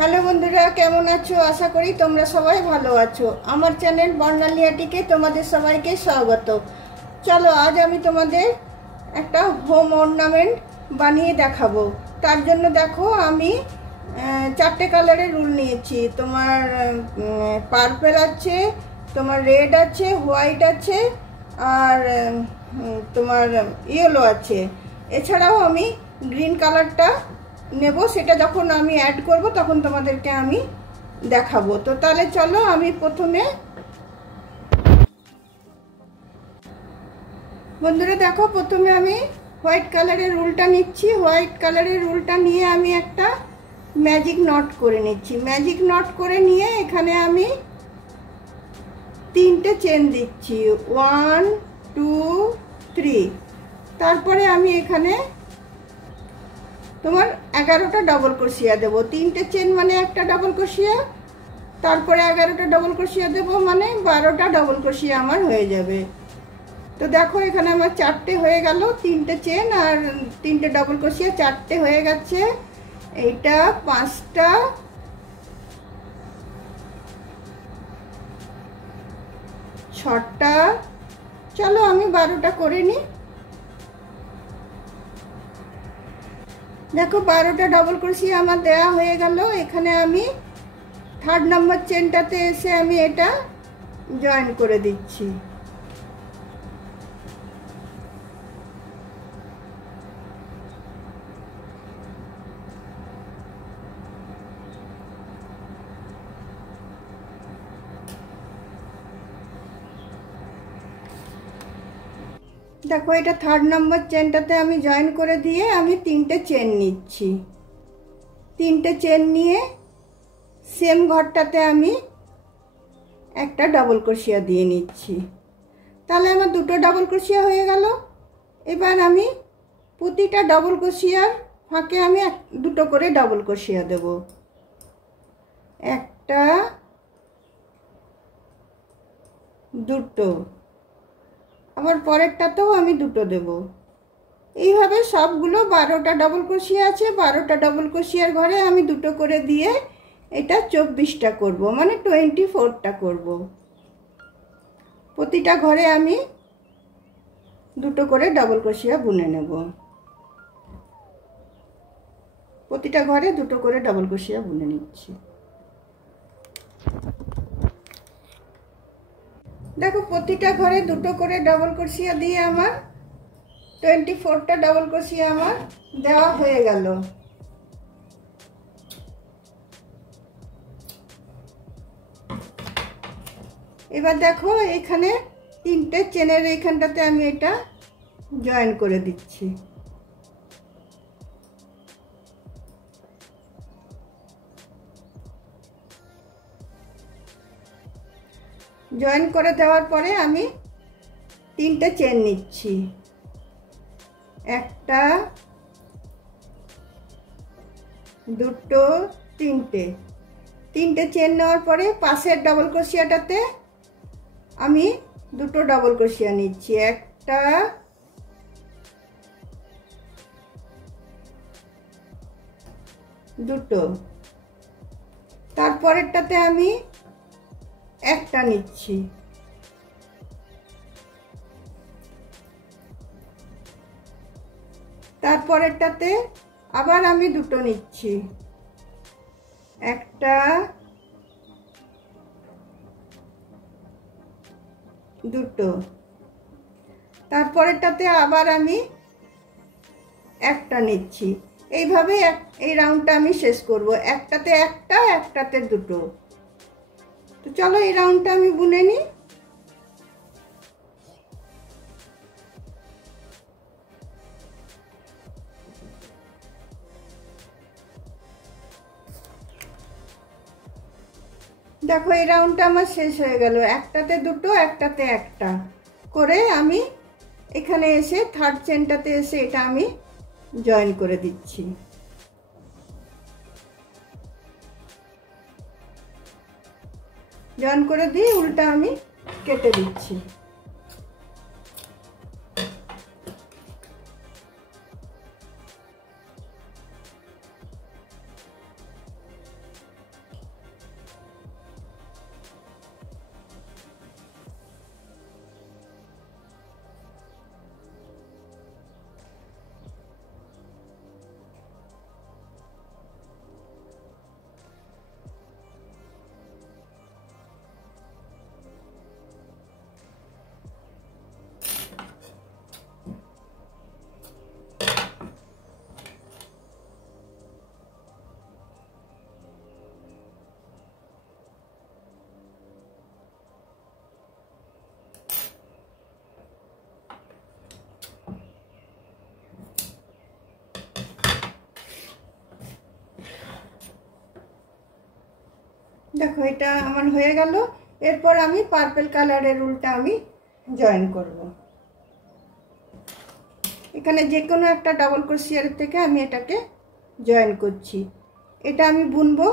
Hello বন্ধুরা, কেমন আছো? আশা করি তোমরা সবাই ভালো আছো। আমার চ্যানেল বর্ণালিয়াটিকে তোমাদের সবাইকে স্বাগত। চলো, আজ আমি তোমাদের একটা হোম অর্নামেন্ট বানিয়ে দেখাবো। তার জন্য দেখো, আমি 4টে কালারের উল নিয়েছি। তোমার পার্পল আছে, তোমার রেড আছে, হোয়াইট আছে, আর তোমার ইয়েলো আছে। এছাড়াও আমি গ্রিন কালারটা নেব, সেটা যখন আমি অ্যাড করব তখন তোমাদেরকে আমি দেখাবো। তো তাহলে চলো, আমি প্রথমে বন্ধুরা দেখো, প্রথমে আমি হোয়াইট কালারের উলটা নিচ্ছি। হোয়াইট কালারের উলটা নিয়ে আমি একটা ম্যাজিক নট করে নিচ্ছি। ম্যাজিক নট করে নিয়ে এখানে আমি 3টে চেন দিচ্ছি, 1 2 3। তারপরে আমি এখানে তোমার 11টা ডবল ক্রোশিয়া দেব। 3টে চেন মানে একটা ডবল ক্রোশিয়া, তারপরে 11টা ডবল ক্রোশিয়া দেব, মানে 12টা ডবল ক্রোশিয়া আমার হয়ে যাবে। তো দেখো, এখানে আমার 4টে হয়ে গেল, 3টে চেন আর 3টে ডবল ক্রোশিয়া, 4টে হয়ে গেছে। এইটা 5টা, 6টা। চলো আমি 12টা করে নিই। দেখো, 12টা ডবল ক্রোশিয়া আমার দেয়া হয়ে গেল। এখানে আমি 3rd নম্বর চেনটাতে এসে আমি এটা জয়েন করে দিচ্ছি। দেখো, এটা 3rd নম্বর চেনটাতে আমি জয়েন করে দিয়ে আমি 3টে চেন নিচ্ছি। 3টে চেন নিয়ে সেম ঘরটাতে আমি একটা ডবল ক্রোশিয়া দিয়ে নিচ্ছি। তাহলে আমার 2টো ডবল ক্রোশিয়া হয়ে গেল। এবার আমি প্রতিটা ডবল ক্রোশিয়ার ফাঁকে আমি 2টো করে ডবল ক্রোশিয়া দেব। একটা, 2টো, আবার পরেরটাতেও আমি 2টো দেব। এইভাবে সবগুলো 12টা ডবল ক্রোশিয়া আছে, 12টা ডবল ক্রোশিয়ার ঘরে আমি 2টো করে দিয়ে এটা 24টা করব, মানে 24টা করব। প্রতিটা ঘরে আমি 2টো করে ডবল ক্রোশিয়া বুনে নেব। প্রতিটা ঘরে 2টো করে ডবল ক্রোশিয়া বুনে নিচ্ছি। দেখো, প্রতিটা ঘরে 2টো করে ডবল ক্রোশিয়া দিয়ে আমার 24টা ডবল ক্রোশিয়া আমার দেওয়া হয়ে গেল। এবার দেখো, এখানে 3টে চেনের এইখানটাতে আমি এটা জয়েন করে দিচ্ছি। জয়েন করে দেওয়ার পরে আমি 3টে চেন নিচ্ছি। একটা, 2টো, 3টে চেন নেওয়ার পরে পাশের ডবল ক্রোশিয়াটাতে আমি 2টো ডবল ক্রোশিয়া নিচ্ছি। একটা, 2টো, তারপরেরটাতে আমি একটা নিচ্ছি। তারপরেরটাতে আবার আমি 2টো নিচ্ছি। একটা, 2টো, তারপরেরটাতে আবার আমি একটা নিচ্ছি। এইভাবে এই রাউন্ডটা আমি শেষ করব। একটাতে একটা, একটাতে 2টো। তো চলো, এই রাউন্ডটা আমি বুনে নিই। দেখো এই রাউন্ডটা আমার শেষ হয়ে গেল, একটাতে দুটো একটাতে একটা করে আমি এখানে এসে থার্ড চেনটাতে এসে এটা আমি জয়েন করে দিচ্ছি। জয়েন করে দিয়ে উল্টা আমি কেটে দিচ্ছি। দেখো এটা আমার হয়ে গেল। এরপর আমি পার্পল কালারের উলটা আমি জয়েন করব। এখানে যে কোনো একটা ডাবল ক্রোশিয়ার থেকে আমি এটাকে জয়েন করছি। এটা আমি বুনবো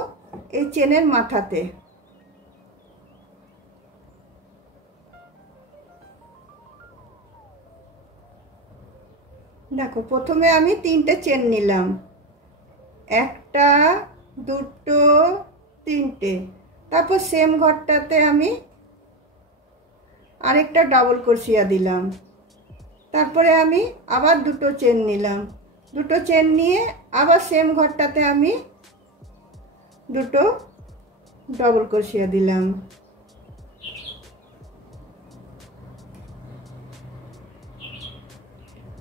এই চেনের মাথাতে। দেখো প্রথমে আমি 3টে চেন নিলাম, একটা দুটো তিনটে, তারপর সেম ঘরটাতে আমি আরেকটা ডাবল ক্রোশিয়া দিলাম, তারপরে আমি আবার দুটো চেন নিলাম, দুটো চেন নিয়ে আবার সেম ঘরটাতে আমি দুটো ডাবল ক্রোশিয়া দিলাম।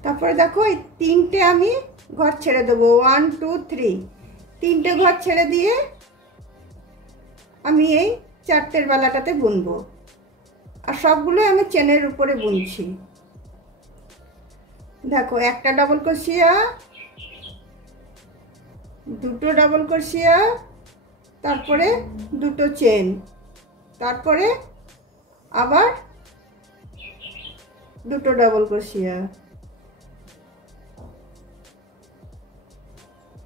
তারপরে দেখো এই 3টে আমি ঘর ছেড়ে দেবো, 1 2 3, 3টে ঘর ছেড়ে দিয়ে আমি এই 4টের বেলাটাতে বুনবো। আর সবগুলো আমি চেনের উপরে বুনছি। দেখো একটা ডাবল ক্রোশিয়া, দুটো ডাবল ক্রোশিয়া, তারপরে দুটো চেন, তারপরে আবার দুটো ডাবল ক্রোশিয়া,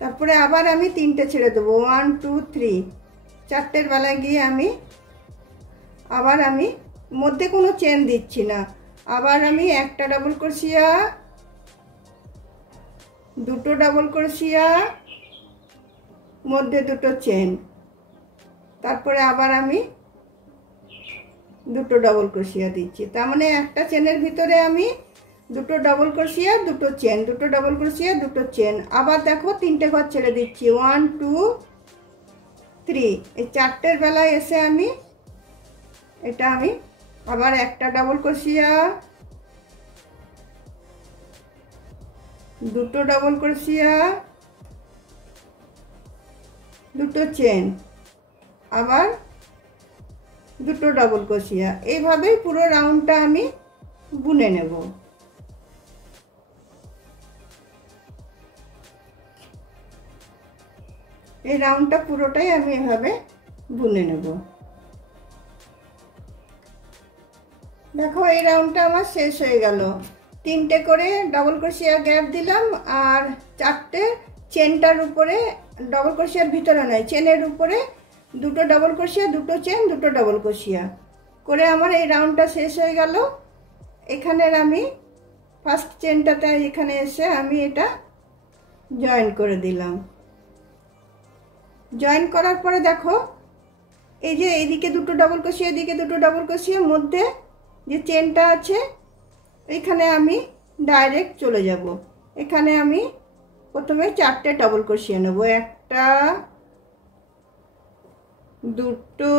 তারপরে আবার আমি 3টে ছেড়ে দেবো, 1 2 3, 4টের বেলায় গিয়ে আমি আবার আমি মধ্যে কোনো চেন দিচ্ছি না, আবার আমি একটা ডাবল ক্রোশিয়া, দুটো ডাবল ক্রোশিয়া, মধ্যে দুটো চেন, তারপরে আবার আমি দুটো ডাবল ক্রোশিয়া দিচ্ছি। তার মানে একটা চেনের ভিতরে আমি দুটো ডাবল ক্রোশিয়া, দুটো চেন, দুটো ডাবল ক্রোশিয়া, দুটো চেন, আবার দেখো 3টে ঘর ছেড়ে দিচ্ছি, 1 2 3। এই 4টের বেলায় এসে আমি এটা আমি আবার একটা ডাবল ক্রোশিয়া, দুটো ডাবল ক্রোশিয়া, দুটো চেন, আবার দুটো ডাবল ক্রোশিয়া, এইভাবেই পুরো রাউন্ডটা আমি বুনে নেব। এই রাউন্ডটা পুরোটাই আমি এভাবে বুনে নেব। দেখো এই রাউন্ডটা আমার শেষ হয়ে গেল। 3টে করে ডাবল ক্রোশিয়া গ্যাপ দিলাম আর 4টে চেনটার উপরে, ডাবল ক্রোশিয়ার ভিতরে নয় চেনের উপরে দুটো ডাবল ক্রোশিয়া, দুটো চেন, দুটো ডাবল ক্রোশিয়া করে আমার এই রাউন্ডটা শেষ হয়ে গেল। এখানের আমি ফার্স্ট চেনটাতে এখানে এসে আমি এটা জয়েন করে দিলাম। জয়েন করার পরে দেখো এই যে এইদিকে দুটো ডাবল ক্রোশিয়া, এদিকে দুটো ডাবল ক্রোশিয়া, মধ্যে যে চেনটা আছে এখানে আমি ডাইরেক্ট চলে যাব। এখানে আমি প্রথমে 4টে ডাবল ক্রোশিয়া নেব, একটা দুটো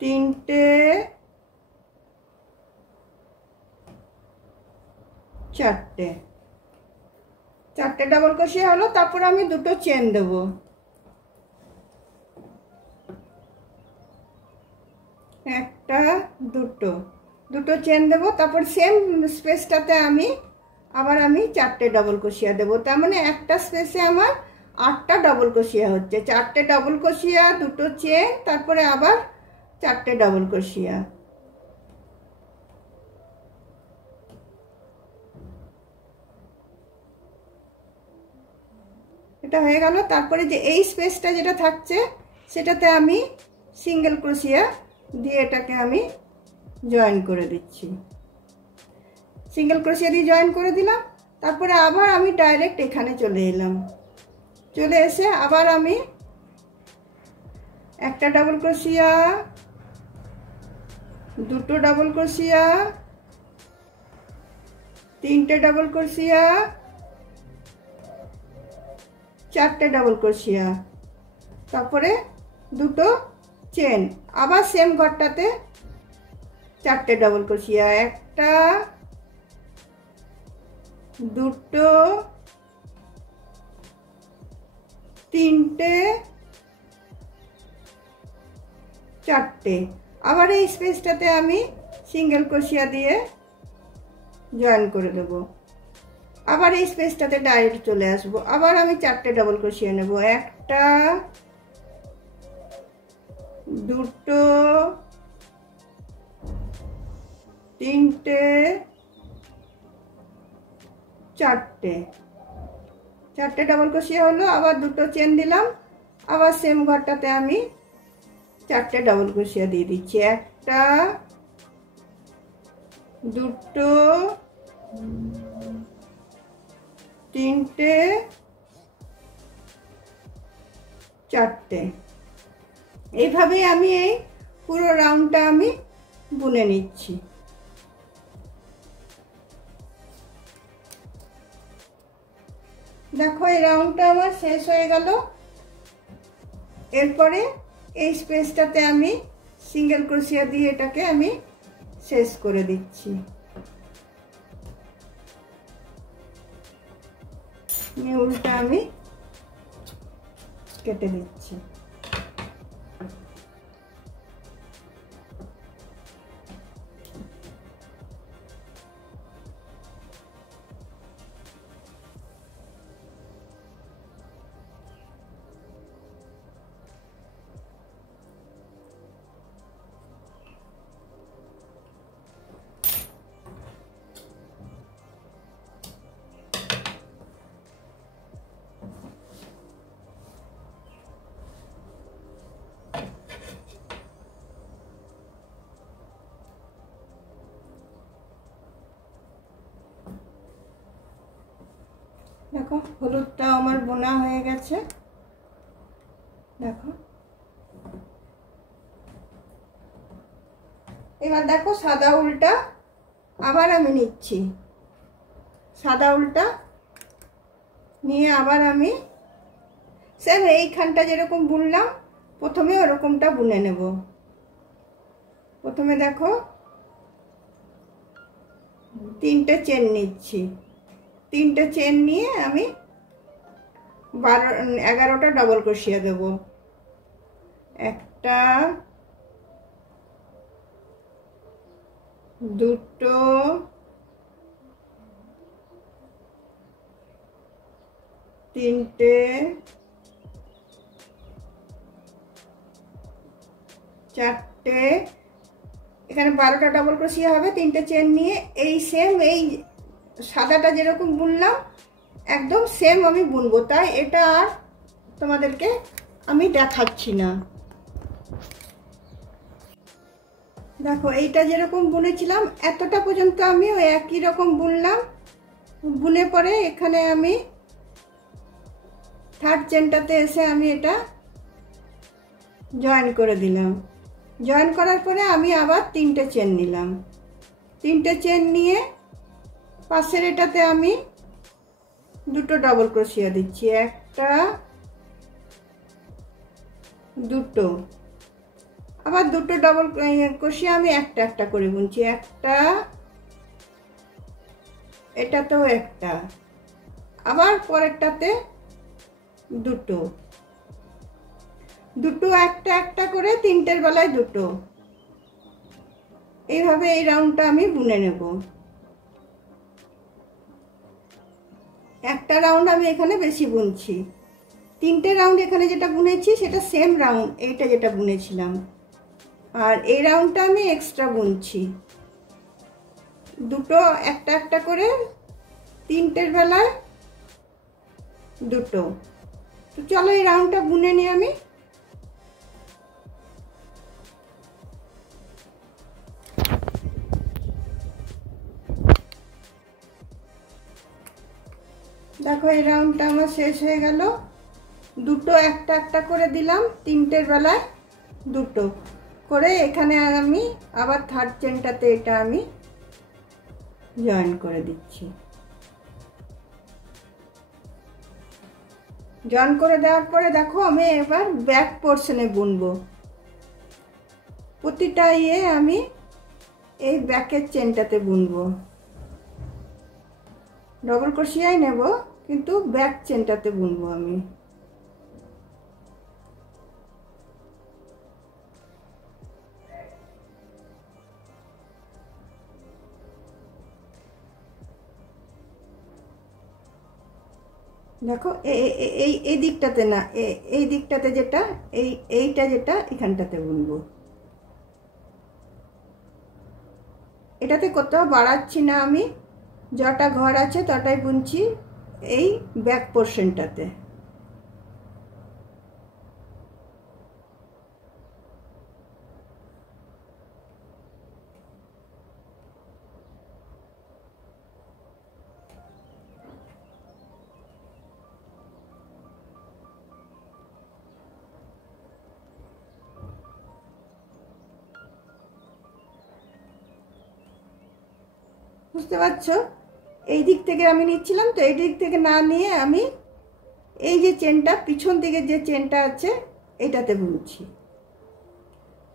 তিনটে চারটে, 4টে ডাবল ক্রোশিয়া হলো। তারপর আমি দুটো চেন দেব, একটা দুটো, দুটো চেন দেব, তারপর সেম স্পেসটাতে আমি আবার 4টে ডাবল ক্রোশিয়া দেব। তার মানে একটা স্পেসে আমার 8টা ডবল ক্রোশিয়া হচ্ছে, 4টে ডবল ক্রোশিয়া, 2টো চেন, তারপরে আবার 4টে ডবল ক্রোশিয়া। এটা হয়ে গেল। তারপরে যে এই স্পেসটা যেটা থাকছে সেটাতে আমি সিঙ্গেল ক্রোশিয়া দিয়ে এটাকে আমি জয়েন করে দিচ্ছি। সিঙ্গেল ক্রোশিয়া দিয়ে জয়েন করে দিলাম। তারপরে আবার আমি ডাইরেক্ট এখানে চলে এলাম। চলে এসে আবার আমি একটা ডাবল ক্রোশিয়া, 2টো ডাবল ক্রোশিয়া, 3টে ডাবল ক্রোশিয়া, 4টে ডাবল ক্রোশিয়া, তারপরে 2টো চেন, আবার সেম ঘরটাতে 4টে ডাবল ক্রোশিয়া, 1টা, 2টো, 3টে, 4টে। আবার এই স্পেসটাতে আমি সিঙ্গেল ক্রোশিয়া দিয়ে জয়েন করে দেব। আবার এই স্পেসটাতে ডাইরেক্ট চলে আসবো। আবার আমি 4টে ডাবল ক্রোশিয়া নেব, 1টা, 2টো, 3টে, 4টে। 4টে ডাবল ক্রোশিয়া হলো। আবার 2টো চেন দিলাম। আবার সেম ঘরটাতে আমি 4টে ডাবল ক্রোশিয়া দিয়ে দিচ্ছি, 1টা, 2টো, 3টে, 4টে। এইভাবেই আমি এই পুরো রাউন্ডটা আমি বুনে নিচ্ছি। দেখো এই রাউন্ডটা আমার শেষ হয়ে গেল। এরপরে এই স্পেসটাতে আমি সিঙ্গেল ক্রোশিয়া দিয়ে এটাকে আমি শেষ করে দিচ্ছি। উল্টা আমি কেটে দিচ্ছি। দেখো হলুদটা আমার বোনা হয়ে গেছে। দেখো এবার দেখো সাদা উল্টা আবার আমি নিচ্ছি। সাদা উল্টা নিয়ে আবার আমি সেম এইখানটা যেরকম বুনলাম প্রথমে ওরকমটা বুনে নেব। প্রথমে দেখো 3টে চেন নিচ্ছি। 3টে চেন নিয়ে আমি 11টা ডবল ক্রোশিয়া দেব। 1টা, 2টো, 3টে, 4টে। এখানে 12টা ডবল ক্রোশিয়া হবে। 3টে চেন নিয়ে এই সেম এই সাদাটা যেরকম বুনলাম একদম সেম আমি বুনবো, তাই এটা আর তোমাদেরকে আমি দেখাচ্ছি না। দেখো এইটা যেরকম বুনেছিলাম এতটা পর্যন্ত আমি ওই একই রকম বুনলাম। বুনে পরে এখানে আমি থার্ড চেনটাতে এসে আমি এটা জয়েন করে দিলাম। জয়েন করার পরে আমি আবার 3টে চেন নিলাম। 3টে চেন নিয়ে পাশের এটাতে আমি 2টো ডবল ক্রোশিয়া দিচ্ছি। 1টা, 2টো, আবার 2টো ডবল ক্রোশিয়া আমি একটা একটা করে বুনছি। 1টা, এটাতেও 1টা, আবার পরেরটাতে 2টো, 2টো একটা একটা করে 3টের বেলায় 2টো। এইভাবে এই রাউন্ডটা আমি বুনে নেব। একটা রাউন্ড আমি এখানে বেশি বুনছি। তিনটে রাউন্ড এখানে যেটা বুনেছি সেটা সেম রাউন্ড এইটা যেটা বুনেছিলাম, আর এই রাউন্ডটা আমি এক্সট্রা বুনছি। দুটো একটা একটা করে তিনটের বেলায় দুটো। তো চলো এই রাউন্ডটা বুনে নিই আমি। দেখো এই রাউন্ডটা আমার শেষ হয়ে গেল। দুটো একটা একটা করে দিলাম, তিনটের বেলায় দুটো করে। এখানে আর আমি আবার থার্ড চেনটাতে এটা আমি জয়েন করে দিচ্ছি। জয়েন করে দেওয়ার পরে দেখো আমি এবার ব্যাক পোর্শনে বুনবো। প্রতিটা আমি এই ব্যাকের চেনটাতে বুনবো, ডবল ক্রোশিয়াই নেব কিন্তু ব্যাক চেনটাতে বুনবো আমি। দেখো এই দিকটাতে না, এই দিকটাতে যেটা এইটা যেটা এখানটাতে বুনবো। এটাতে কোথাও বাড়াচ্ছি না আমি, যটা ঘর আছে তটাই বুনছি এই ব্যাক পোর্শনটাতে। বুঝতে পারছো? এই দিক থেকে আমি নিচ্ছিলাম, তো এই দিক থেকে না নিয়ে আমি এই যে চেনটা পিছন দিকে যে চেনটা আছে এটাতে বুনছি।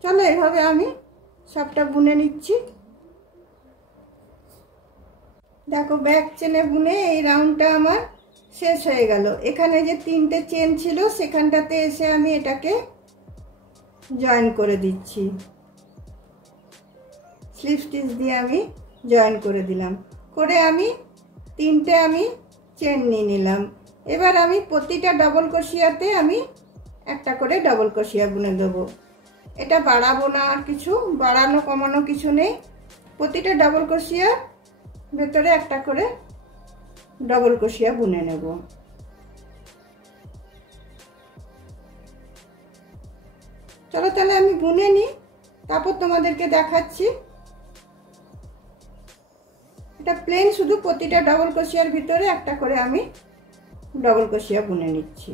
চলো এভাবে আমি সবটা বুনে নিচ্ছি। দেখো ব্যাক চেনে বুনে এই রাউন্ডটা আমার শেষ হয়ে গেল। এখানে যে তিনটে চেন ছিল সেখানটাতে এসে আমি এটাকে জয়েন করে দিচ্ছি। স্লিপ স্টিচ দিয়ে আমি জয়েন করে দিলাম, করে আমি তিনটে আমি চেন নিয়ে নিলাম। এবার আমি প্রতিটা ডবল ক্রোশিয়াতে আমি একটা করে ডবল ক্রোশিয়া বুনে দেবো। এটা বাড়াবো না, আর কিছু বাড়ানো কমানো কিছু নেই। প্রতিটা ডবল ক্রোশিয়ার ভেতরে একটা করে ডবল ক্রোশিয়া বুনে নেব। চলো তাহলে আমি বুনে নিই, তারপর তোমাদেরকে দেখাচ্ছি। এটা প্লেন, শুধু প্রতিটা ডবল ক্রোশিয়ার ভিতরে একটা করে আমি ডবল ক্রোশিয়া বুনে নিচ্ছি।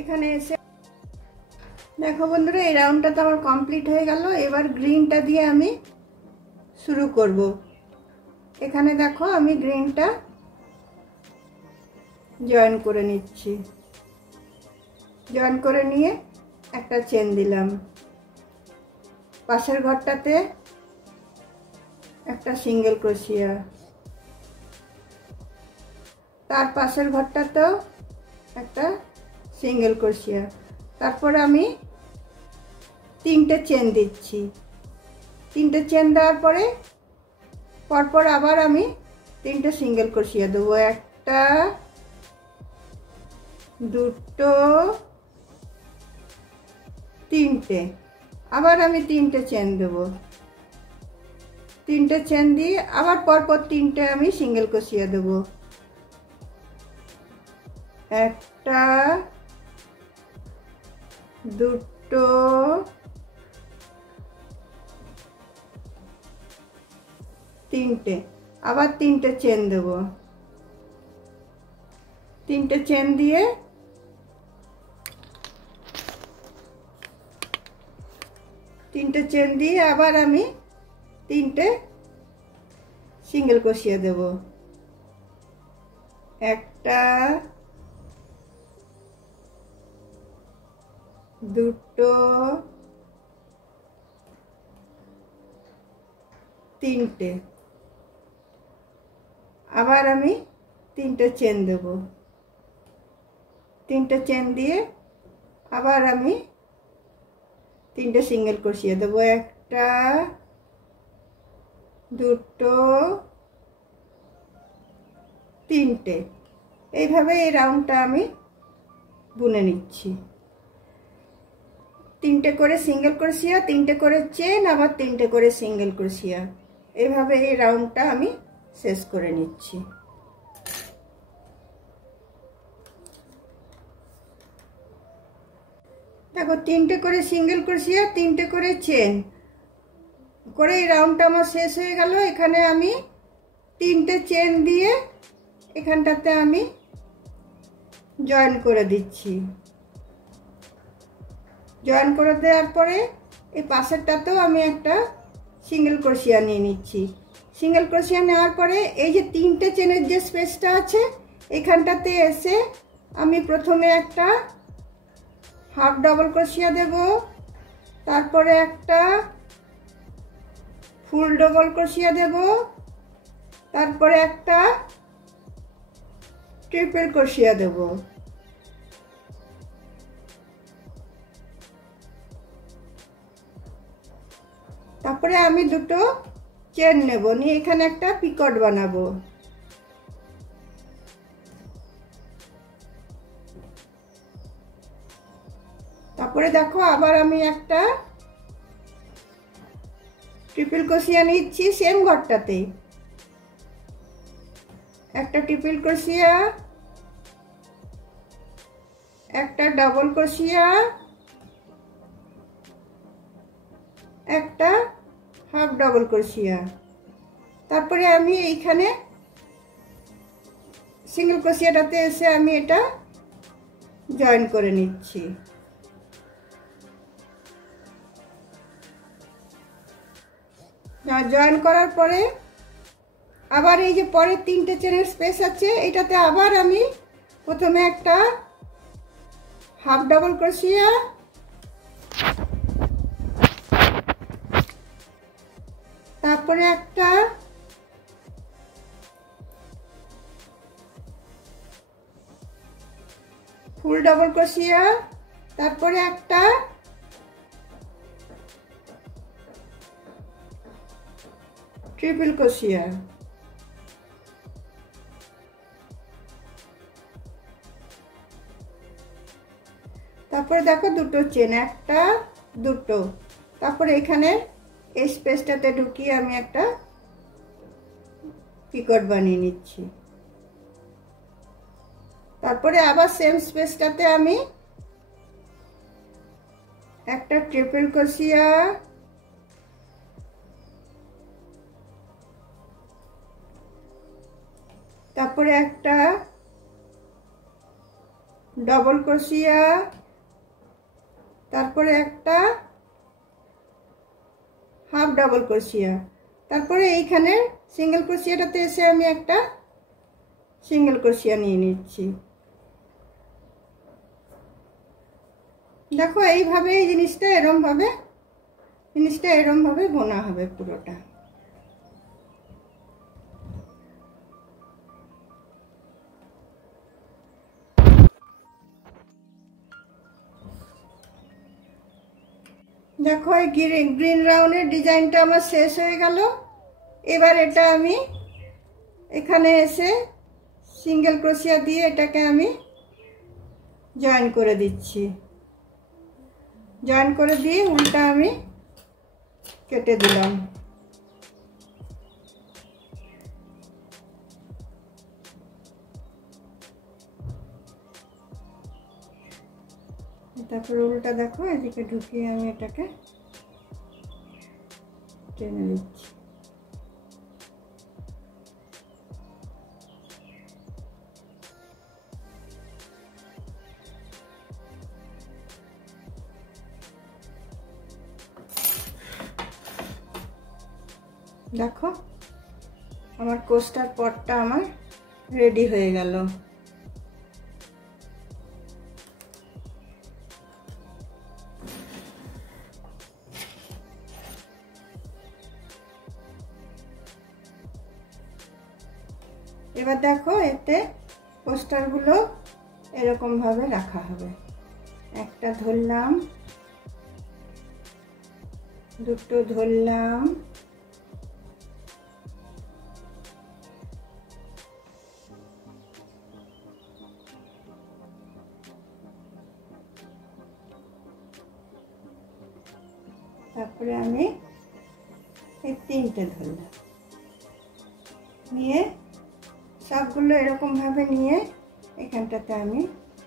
এখানে এসে দেখো বন্ধুরা এই রাউন্ডটা তো আমার কমপ্লিট হয়ে গেল। এবার গ্রিনটা দিয়ে আমি শুরু করব। এখানে দেখো আমি গ্রিনটা জয়েন করে নিচ্ছি। জয়েন করে নিয়ে একটা চেন দিলাম, পাশের ঘরটাতে একটা সিঙ্গেল ক্রোশিয়া, তার পাশের ঘরটাতেও একটা সিঙ্গেল ক্রোশিয়া। তারপর আমি তিনটে চেন দিচ্ছি। তিনটে চেন দেওয়ার পরে পরপর আবার আমি তিনটে সিঙ্গেল ক্রোশিয়া দেবো। একটা, দুটো, তিনটে। আবার আমি তিনটে চেন দেব। তিনটে চেন দিয়ে আবার পরপর তিনটে আমি সিঙ্গেল ক্রোশিয়া দেব। একটা, দুটো, তিনটে। আবার তিনটে চেন দেব। তিনটে চেন দিয়ে আবার আমি তিনটে সিঙ্গেল ক্রোশিয়া দেব। একটা, দুটো, তিনটে। আবার আমি তিনটে চেন দেব। তিনটে চেন দিয়ে আবার আমি তিনটে সিঙ্গেল ক্রোশিয়া দেবো, একটা দুটো তিনটে। এইভাবে এই রাউন্ডটা আমি বুনে নিচ্ছি। তিনটে করে সিঙ্গেল ক্রোশিয়া, তিনটে করে চেন, আবার তিনটে করে সিঙ্গেল ক্রোশিয়া, এইভাবে এই রাউন্ডটা আমি শেষ করে নিচ্ছি। দেখো তিনটে করে সিঙ্গেল ক্রোশিয়া, তিনটে করে চেন করে এই রাউন্ডটা আমার শেষ হয়ে গেল। এখানে আমি তিনটে চেন দিয়ে এখানটাতে আমি জয়েন করে দিচ্ছি। জয়েন করে দেওয়ার পরে এই পাশেরটাতেও আমি একটা সিঙ্গেল ক্রোশিয়া নিয়ে নিচ্ছি। সিঙ্গেল ক্রোশিয়া নেওয়ার পরে এই যে তিনটে চেনের যে স্পেসটা আছে এখানটাতে এসে আমি প্রথমে একটা হাফ ডবল ক্রোশিয়া দেব, তারপরে একটা ফুল ডবল ক্রোশিয়া দেব, তারপরে একটা ট্রিপল ক্রোশিয়া দেব। তারপরে আমি দুটো চেন নেব, নিয়ে এখানে একটা পিকট বানাবো। তারপরে দেখো আবার আমি একটা ট্রিপল ক্রোশিয়া নিচ্ছি সেম ঘরটাতে, একটা ট্রিপল ক্রোশিয়া, একটা ডাবল ক্রোশিয়া, একটা হাফ ডাবল ক্রোশিয়া। তারপরে আমি এইখানে সিঙ্গেল ক্রোশিয়াটাতে এসে আমি এটা জয়েন করে নিচ্ছি। জয়েন করার পরে আবার এই যে পরের তিনটে চেনের স্পেস আছে এটাতে আবার আমি প্রথমে একটা হাফ ডাবল ক্রোশিয়া, তারপরে একটা ফুল ডাবল ক্রোশিয়া, তারপরে একটা ট্রিপল ক্রোশিয়া। তারপরে দেখো দুটো চেন, একটা দুটো, তারপরে এখানে এই স্পেসটাতে ঢুকিয়ে আমি একটা পিকট বানিয়ে নিচ্ছি। তারপরে আবার সেম স্পেসটাতে আমি একটা ট্রিপল ক্রোশিয়া, তারপরে একটা ডবল ক্রোশিয়া, তারপরে একটা হাফ ডাবল ক্রোশিয়া, তারপরে এইখানে সিঙ্গেল ক্রোশিয়াটাতে এসে আমি একটা সিঙ্গেল ক্রোশিয়া নিয়ে নিচ্ছি। দেখো এইভাবে এই জিনিসটা এরম ভাবে বোনা হবে পুরোটা। দেখো এই গ্রিন রাউন্ডের ডিজাইনটা আমার শেষ হয়ে গেল। এবার এটা আমি এখানে এসে সিঙ্গেল ক্রোশিয়া দিয়ে এটাকে আমি জয়েন করে দিচ্ছি। জয়েন করে দিয়ে উল্টা আমি কেটে দিলাম। তারপরে উল্টা দেখো এদিকে ঢুকিয়ে আমি এটাকে টেনে দিচ্ছি। দেখো আমার কোস্টার পটটা আমার রেডি হয়ে গেল। এবার দেখো এতে পোস্টারগুলো এরকম ভাবে রাখা হবে। একটা ধরলাম, দুটো ধরলাম, তারপরে আমি এই তিনটে ধরলাম, নিয়ে সবগুলো এরকম ভাবে নিয়ে এখানটাতে আমি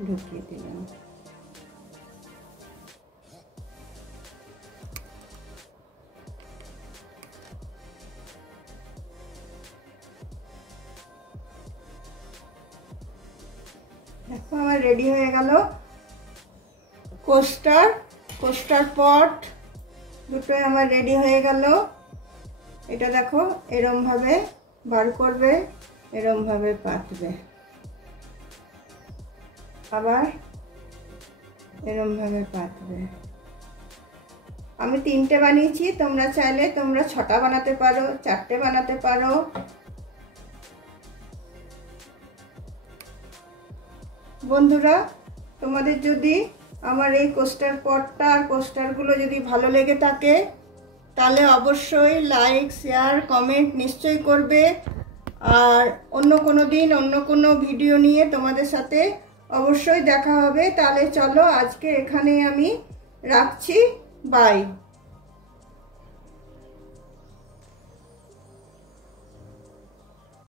ঢুকিয়ে দিলাম। দেখো আমার রেডি হয়ে গেল কোস্টার পট দুটোই আমার রেডি হয়ে গেল। এটা দেখো এরম ভাবে বার করবে, এরম ভাবে পাতবে, আবার এরম ভাবে পাতবে। আমি তিনটে বানিয়েছি, তোমরা চাইলে তোমরা 6টা বানাতে পারো, 4টে বানাতে পারো। বন্ধুরা, তোমাদের যদি আমার এই কোস্টার পটটা আর কোস্টারগুলো যদি ভালো লেগে থাকে তাহলে অবশ্যই লাইক, শেয়ার, কমেন্ট নিশ্চয়ই করবে। আর অন্য কোনো দিন অন্য কোনো ভিডিও নিয়ে তোমাদের সাথে অবশ্যই দেখা হবে। তাহলে চলো আজকে এখানেই আমি রাখছি, বাই।